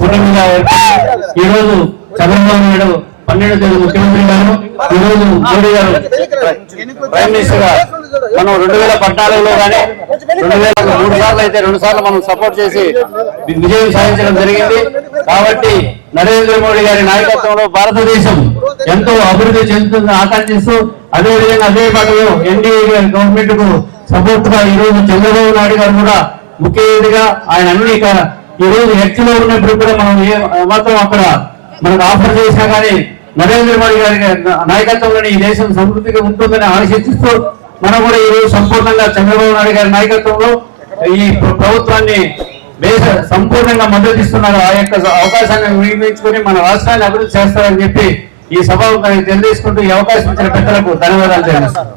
పుణ్యంగా ఈ రోజు చంద్రబాబు నాయుడు 12వ తేదీ ముఖ్యమంత్రి గారు, ఈ రోజు మోడీ గారు ప్రైమ్ మినిస్టర్ గా మనం 2014లో కానీ 2003 సార్లు అయితే 2 సార్లు మనం సపోర్ట్ చేసి విజయం సాధించడం జరిగింది. కాబట్టి నరేంద్ర మోడీ గారి నాయకత్వంలో భారతదేశం ఎంతో అభివృద్ధి చెందుతుందని ఆకాంక్షిస్తూ అదేవిధంగా అదే పాటలో ఎన్డీఏ గవర్నమెంట్ కు సపోర్ట్ గా ఈ రోజు చంద్రబాబు నాయుడు గారు కూడా ముఖ్యమంత్రిగా ఆయన అన్ని ఈ రోజు హెచ్లో ఉన్నప్పుడు కూడా మనం మాత్రం అక్కడ మనకు ఆఫర్ చేసినా కానీ నరేంద్ర మోడీ గారి నాయకత్వంలోని ఈ దేశం సమృద్ధిగా ఉంటుందని ఆశిస్తూ మనం కూడా ఈ రోజు సంపూర్ణంగా చంద్రబాబు నాయుడు గారి నాయకత్వంలో ఈ ప్రభుత్వాన్ని సంపూర్ణంగా మద్దతు ఇస్తున్నారు. ఆ యొక్క అవకాశాన్ని వినియోగించుకొని మన రాష్ట్రాన్ని అభివృద్ధి చేస్తారని చెప్పి ఈ సభ తెలియజేసుకుంటూ ఈ అవకాశం ఇచ్చిన పెద్దలకు ధన్యవాదాలు తెలియజేస్తున్నాను.